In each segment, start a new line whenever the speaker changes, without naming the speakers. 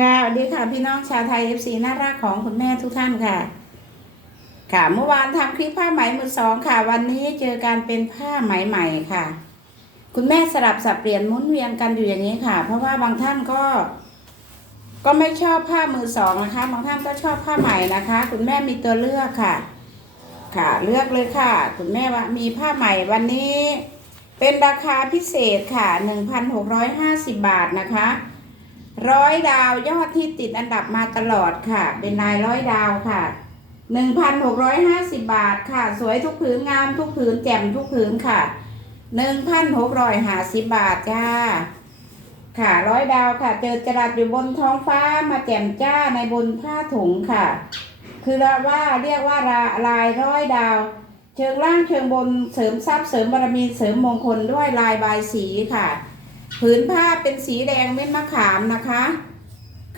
ค่ะสวัสดีค่ะพี่น้องชาวไทยเอฟซีน่ารักของคุณแม่ทุกท่านค่ะ ค่ะเมื่อวานทำคลิปผ้าไหมมือสองค่ะ วันนี้เจอการเป็นผ้าไหมใหม่ค่ะ คุณแม่สลับสับเปลี่ยนหมุนเวียนกันอยู่อย่างนี้ค่ะ เพราะว่าบางท่านก็ ก็ไม่ชอบผ้ามือสองนะคะบางท่านก็ชอบผ้าใหม่นะคะ คุณแม่มีตัวเลือกค่ะ ค่ะเลือกเลยค่ะ คุณแม่ว่ามีผ้าใหม่วันนี้ เป็นราคาพิเศษค่ะ1,650บาทนะคะ ร้อยดาวยอดที่ติดอันดับมาตลอดค่ะ เป็นนายร้อยดาวค่ะหนึ่งพันหกร้อยห้าสิบบาทค่ะ สวยทุกผืนงามทุกผืนแจ่มทุกผืนค่ะหนึ่งพันหกร้อยห้าสิบบาทจ้า ค่ะร้อยดาวค่ะ เจอจรัสอยู่บนท้องฟ้ามาแจ่มจ้าในบนผ้าถุงค่ะ คือเราว่าเรียกว่าลาลายร้อยดาว เชิงล่างเชิงบนเสริมทรัพย์เสริมบารมีเสริมมงคลด้วยลายบายสีค่ะ ผืนผ้าเป็นสีแดงเม็ดมะขามนะคะ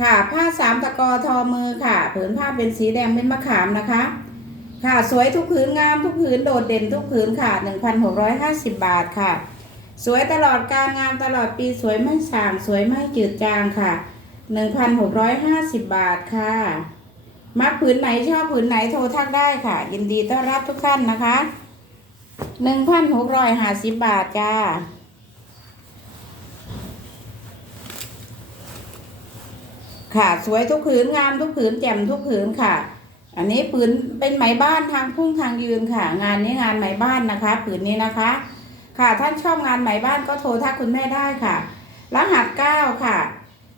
ค่ะผ้าสามตะกอทอมือค่ะ ผืนผ้าเป็นสีแดงเม็ดมะขามนะคะ ค่ะสวยทุกผืนงามทุกผืนโดดเด่นทุกผืนค่ะ 1,650 บาทค่ะ สวยตลอดการงานตลอดปีสวยไม่สางสวยไม่จืดจางค่ะ 1,650 บาทค่ะมักผืนไหนชอบผืนไหนโทรทักได้ค่ะ ยินดีต้อนรับทุกท่านนะคะ 1,650 บาทจ้า ค่ะ สวยทุกผืนงามทุกผืนแจ่มทุกผืนค่ะ อันนี้ผืนเป็นไหมบ้านทางพุ่งทางยืนค่ะ งานนี้งานไหมบ้านนะคะ ผืนนี้นะคะ ค่ะท่านชอบงานไหมบ้านก็โทรทักคุณแม่ได้ค่ะ รหัสเก้าค่ะ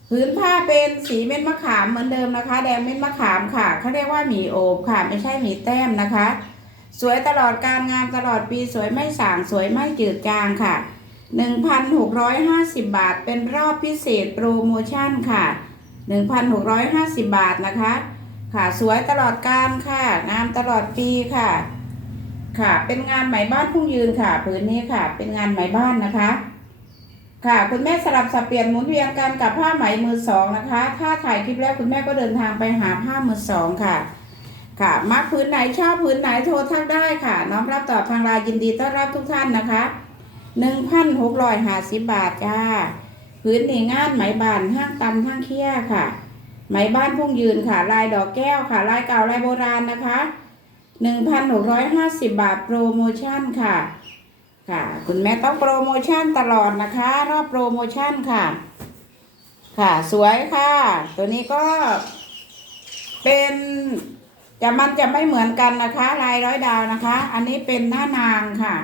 ผืนผ้าเป็นสีเม็ดมะขามเหมือนเดิมนะคะ แดงเม็ดมะขามค่ะเขาเรียกว่าหมีโอบค่ะ ไม่ใช่หมีแต้มนะคะ สวยตลอดการงานตลอดปีสวยไม่สางสวยไม่จืดจางค่ะ 1,650 บาทเป็นรอบพิเศษโปรโมชั่นค่ะ 1,650 บาทนะคะ ค่ะสวยตลอดการค่ะ งามตลอดปีค่ะ ค่ะ เป็นงานไหมบ้านพุ่งยืนค่ะผืนนี้ค่ะ เป็นงานไหมบ้านนะคะ ค่ะ คุณแม่สลับสับเปลี่ยนหมุนเวียนกันกับผ้าไหมมือสองนะคะ ถ้าถ่ายคลิปแล้วคุณแม่ก็เดินทางไปหาผ้ามือสองค่ะค่ะมักผืนไหนชอบผืนไหนโทรทักได้ค่ะ น้องรับตอบทางไลน์ยินดีต้อนรับทุกท่านนะคะ1,650บาทจ้า พื้นนี่งานไหมบานห้างตำห้างเคี้ยค่ะ ไหมบ้านพุ่งยืนค่ะ ลายดอกแก้วค่ะ ลายเก่าลายโบราณนะคะ 1,650 บาทโปรโมชั่นค่ะ ค่ะ คุณแม่ต้องโปรโมชั่นตลอดนะคะ รอบโปรโมชั่นค่ะ ค่ะสวยค่ะ ตัวนี้ก็เป็นจะมันจะไม่เหมือนกันนะคะ ลายร้อยดาวนะคะ อันนี้เป็นหน้านางค่ะ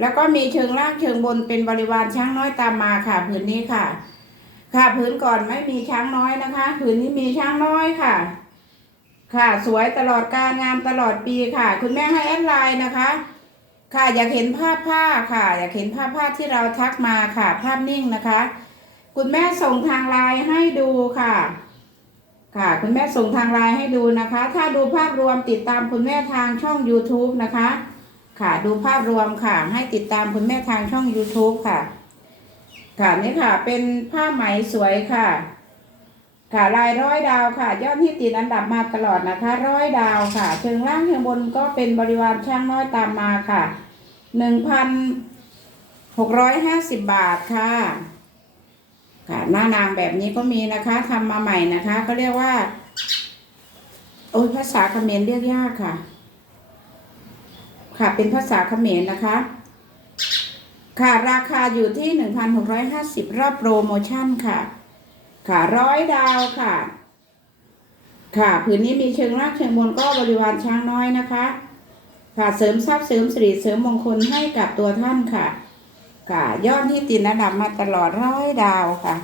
แล้วก็มีเชิงล่างเชิงบนเป็นบริวารช้างน้อยตามมาค่ะผืนนี้ค่ะ ค่ะผืนก่อนไม่มีช้างน้อยนะคะผืนนี้มีช้างน้อยค่ะ ค่ะสวยตลอดการงามตลอดปีค่ะ คุณแม่ให้แอดไลน์นะคะ ค่ะอยากเห็นภาพผ้าค่ะ อยากเห็นภาพผ้าที่เราทักมาค่ะ ภาพนิ่งนะคะ คุณแม่ส่งทางไลน์ให้ดูค่ะค่ะคุณแม่ส่งทางไลน์ให้ดูนะคะ ถ้าดูภาพรวมติดตามคุณแม่ทางช่อง YouTube นะคะ ค่ะ ดูภาพรวมค่ะ ให้ติดตามคุณแม่ทางช่อง YouTube ค่ะ ค่ะนี่ค่ะ เป็นผ้าไหมสวยค่ะ ค่ะลายร้อยดาวค่ะ ยอดที่ติดอันดับมาตลอดนะคะ ร้อยดาวค่ะเชิงล่างเชิงบนก็เป็นบริวารช่างน้อยตามมาค่ะหนึ่งพันหกร้อยห้าสิบบาทค่ะ ค่ะหน้านางแบบนี้ก็มีนะคะทำมาใหม่นะคะ ก็เรียกว่า โอ้ยภาษาเขมรเรียกยากค่ะ ค่ะเป็นภาษาเขมรนะคะ ค่ะราคาอยู่ที่ 1,650รอบโปรโมชั่นค่ะ ค่ะร้อยดาวค่ะ ค่ะผืนนี้มีเชิงรากเชิงบนก็บริวารช้างน้อยนะคะค่ะเสริมทรัพย์เสริมสิริเสริมมงคลให้กับตัวท่านค่ะ ค่ะยอดที่ติดอันดับมาตลอดร้อยดาวค่ะ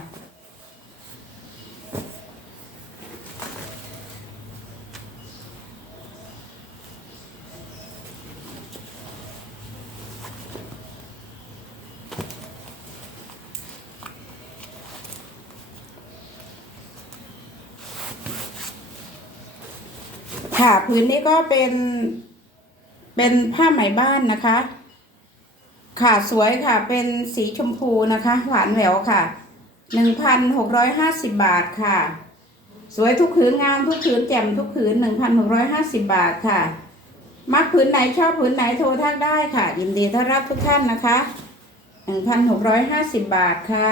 ค่ะพื้นนี้ก็เป็นเป็นผ้าไหมบ้านนะคะ ค่ะสวยค่ะเป็นสีชมพูนะคะ หวานแหววค่ะหนึ่งพันหกร้อยห้าสิบบาทค่ะ สวยทุกผืนงามทุกผืนแจ่มทุกผืนหนึ่งพันหกร้อยห้าสิบบาทค่ะ มักผืนไหนชอบผืนไหนโทรทักได้ค่ะ ยินดีต้อนรับทุกท่านนะคะหนึ่งพันหกร้อยห้าสิบบาทค่ะ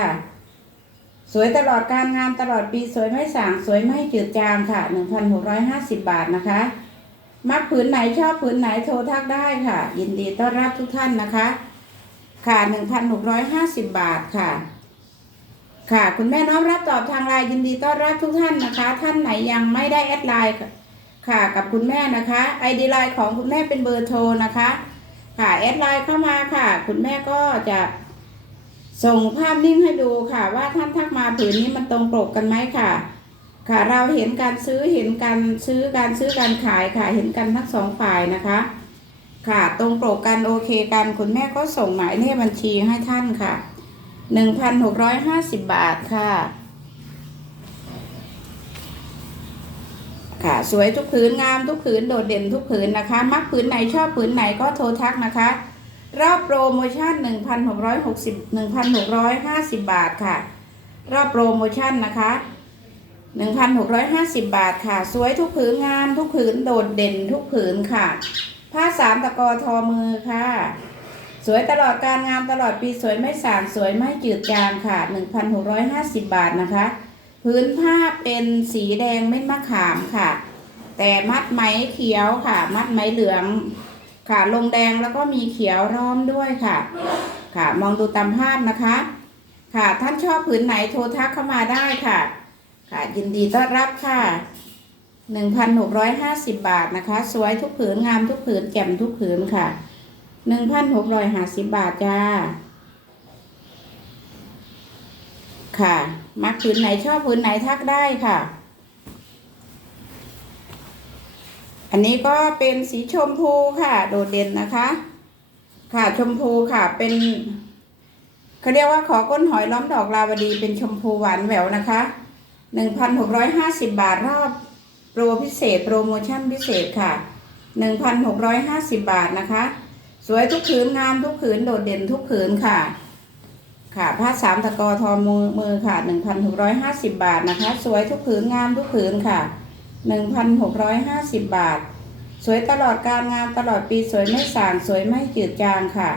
สวยตลอดการงานตลอดปีสวยไม่สางสวยไม่จืดจางค่ะ 1,650 บาทนะคะ มักผืนไหนชอบผืนไหนโทรทักได้ค่ะ ยินดีต้อนรับทุกท่านนะคะ ค่ะ 1,650 บาทค่ะ ค่ะ คุณแม่น้อมรับตอบทางไลน์ยินดีต้อนรับทุกท่านนะคะ ท่านไหนยังไม่ได้แอดไลน์ค่ะกับคุณแม่นะคะไอดีไลน์ของคุณแม่เป็นเบอร์โทรนะคะ ค่ะแอดไลน์เข้ามาค่ะ คุณแม่ก็จะ ส่งภาพนิ่งให้ดูค่ะ ว่าท่านทักมาผืนนี้มันตรงปกกันไหมค่ะ ค่ะเราเห็นการซื้อเห็นการซื้อการซื้อการขายค่ะ เห็นกันทั้งสองฝ่ายนะคะ ค่ะตรงปกกันโอเคกันคุณแม่ก็ส่งหมายเลขบัญชีให้ท่านค่ะหนึ่งพันหกร้อยห้าสิบบาทค่ะ ค่ะสวยทุกผืนงามทุกผืนโดดเด่นทุกผืนนะคะ มักผืนไหนชอบผืนไหนก็โทรทักนะคะ รอบโปรโมชั่น 1,660 1,650 บาทค่ะ รอบโปรโมชั่นนะคะ 1,650 บาทค่ะ สวยทุกผืนงามทุกผืนโดดเด่นทุกผืนค่ะ ผ้าสามตะกอทอมือค่ะ สวยตลอดการงานตลอดปีสวยไม่สางสวยไม่จืดจางค่ะ 1,650 บาทนะคะ พื้นผ้าเป็นสีแดงเม็ดมะขามค่ะ แต่มัดไหมเขียวค่ะ มัดไหมเหลือง ค่ะลงแดงแล้วก็มีเขียวร้อมด้วยค่ะ ค่ะ มองดูตามภาพนะคะ ค่ะท่านชอบผืนไหนโทรทักเข้ามาได้ค่ะ ค่ะยินดีต้อนรับค่ะ1,650 บาทนะคะ สวยทุกผืนงามทุกผืนแจ่มทุกผืนค่ะ 1,650 บาทจ้า ค่ะ มักผืนไหนชอบผืนไหนทักได้ค่ะ อันนี้ก็เป็นสีชมพูค่ะ โดดเด่นนะคะ ค่ะชมพูค่ะเป็นเขาเรียกว่าขอก้นหอยล้อมดอกลาวดีเป็นชมพูหวานแหววนะคะหนึ่งพันหกร้อยห้าสิบบาทรอบโปรพิเศษโปรโมชั่นพิเศษค่ะหนึ่งพันหกร้อยห้าสิบบาทนะคะ สวยทุกผืนงามทุกผืนโดดเด่นทุกผืนค่ะ ค่ะผ้าสามตะกอทอมือมือค่ะหนึ่งพันหกร้อยห้าสิบบาทนะคะ สวยทุกผืนงามทุกผืนค่ะ 1,650 บาท สวยตลอดการงานตลอดปีสวยไม่สางสวยไม่จืดจางค่ะ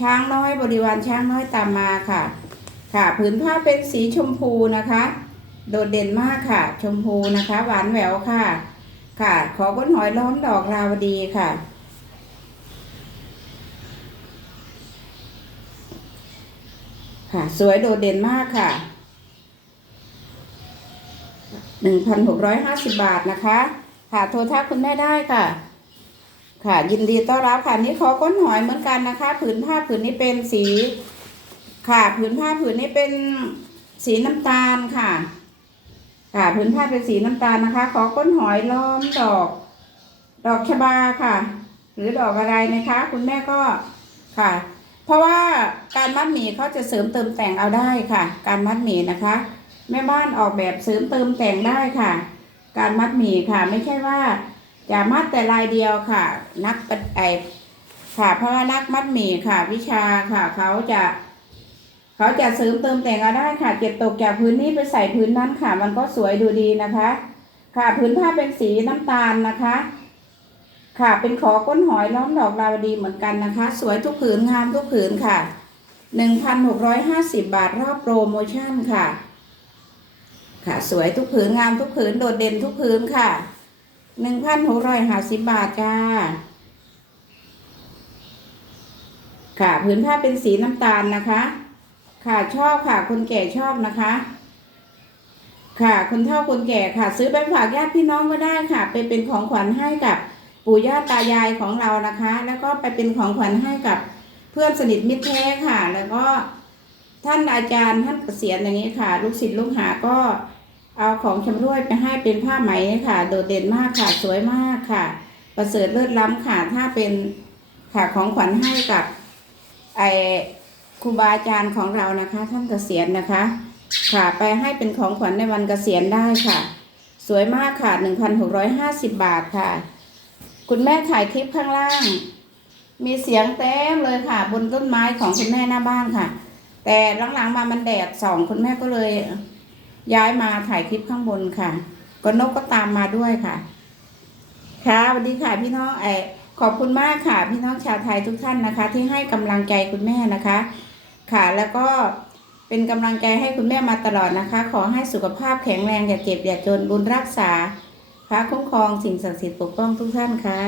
ช้างน้อยบริวารช้างน้อยตามมาค่ะ ค่ะผืนผ้าเป็นสีชมพูนะคะ โดดเด่นมากค่ะ ชมพูนะคะ หวานแหววค่ะ ค่ะ ขอก้นหอยล้อมดอกราวดีค่ะค่ะ สวยโดดเด่นมากค่ะ หนึ่งพันหกร้อยห้าสิบบาทนะคะ ค่ะโทรทักคุณแม่ได้ค่ะ ค่ะยินดีต้อนรับค่ะนี่ขอก้นหอยเหมือนกันนะคะ ผืนผ้าผืนนี้เป็นสี ค่ะผืนผ้าผืนนี้เป็นสีน้ำตาลค่ะ ค่ะผืนผ้าเป็นสีน้ำตาลนะคะ ขอก้นหอยล้อมดอก ดอกชบาค่ะ หรือดอกอะไรนะคะ คุณแม่ก็ค่ะ เพราะว่าการมัดหมี่เขาจะเสริมเติมแต่งเอาได้ค่ะ การมัดหมี่นะคะ แม่บ้านออกแบบเสริมเติมแต่งได้ค่ะ การมัดหมี่ค่ะ ไม่ใช่ว่าจะมัดแต่ลายเดียวค่ะ นักปไอค่ะเพราะว่านักมัดหมี่ค่ะ วิชาค่ะ เขาจะเขาจะเสริมเติมแต่งเอาได้ค่ะ เก็บตกจากพื้นนี้ไปใส่พื้นนั้นค่ะ มันก็สวยดูดีนะคะ ค่ะพื้นผ้าเป็นสีน้ำตาลนะคะ ค่ะเป็นขอก้นหอยล้อมดอกลาวดีเหมือนกันนะคะ สวยทุกผืนงามทุกผืนค่ะหนึ่งพันหกร้อยห้าสิบบาทรอบโปรโมชั่นค่ะ ค่ะ สวยทุกผืนงามทุกผืนโดดเด่นทุกผืนค่ะหนึ่งพันหกร้อยห้าสิบบาทจ้าค่ะผืนผ้าเป็นสีน้ำตาลนะคะ ค่ะชอบค่ะ คนแก่ชอบนะคะ ค่ะ คนเฒ่าคนแก่ค่ะ ซื้อไปฝากญาติพี่น้องก็ได้ค่ะ ไปเป็นของขวัญให้กับปู่ย่าตายายของเรานะคะ แล้วก็ไปเป็นของขวัญให้กับเพื่อนสนิทมิตรแท้ค่ะ แล้วก็ท่านอาจารย์ท่านเกษียณอย่างนี้ค่ะ ลูกศิษย์ลูกหาก็ เอาของชำร่วยไปให้เป็นผ้าไหมค่ะ โดดเด่นมากค่ะสวยมากค่ะ ประเสริฐเลิศล้ำค่ะ ถ้าเป็นค่ะของขวัญให้กับไอครูบาอาจารย์ของเรานะคะ ท่านเกษียณนะคะ ค่ะไปให้เป็นของขวัญในวันเกษียณได้ค่ะ สวยมากค่ะ 1,650 บาทค่ะ คุณแม่ถ่ายคลิปข้างล่าง มีเสียงเต็มเลยค่ะ บนต้นไม้ของคุณแม่หน้าบ้านค่ะ แต่หลังๆมามันแดดส่องคุณแม่ก็เลย ย้ายมาถ่ายคลิปข้างบนค่ะก็นกก็ตามมาด้วยค่ะ ค่ะสวัสดีค่ะพี่น้องไอขอบคุณมากค่ะ พี่น้องชาวไทยทุกท่านนะคะ ที่ให้กำลังใจคุณแม่นะคะ ค่ะแล้วก็เป็นกำลังใจให้คุณแม่มาตลอดนะคะ ขอให้สุขภาพแข็งแรงอย่าเจ็บอย่าจนบุญรักษาพระคุ้มครองสิ่งศักดิ์สิทธิ์ปกป้องทุกท่านค่ะ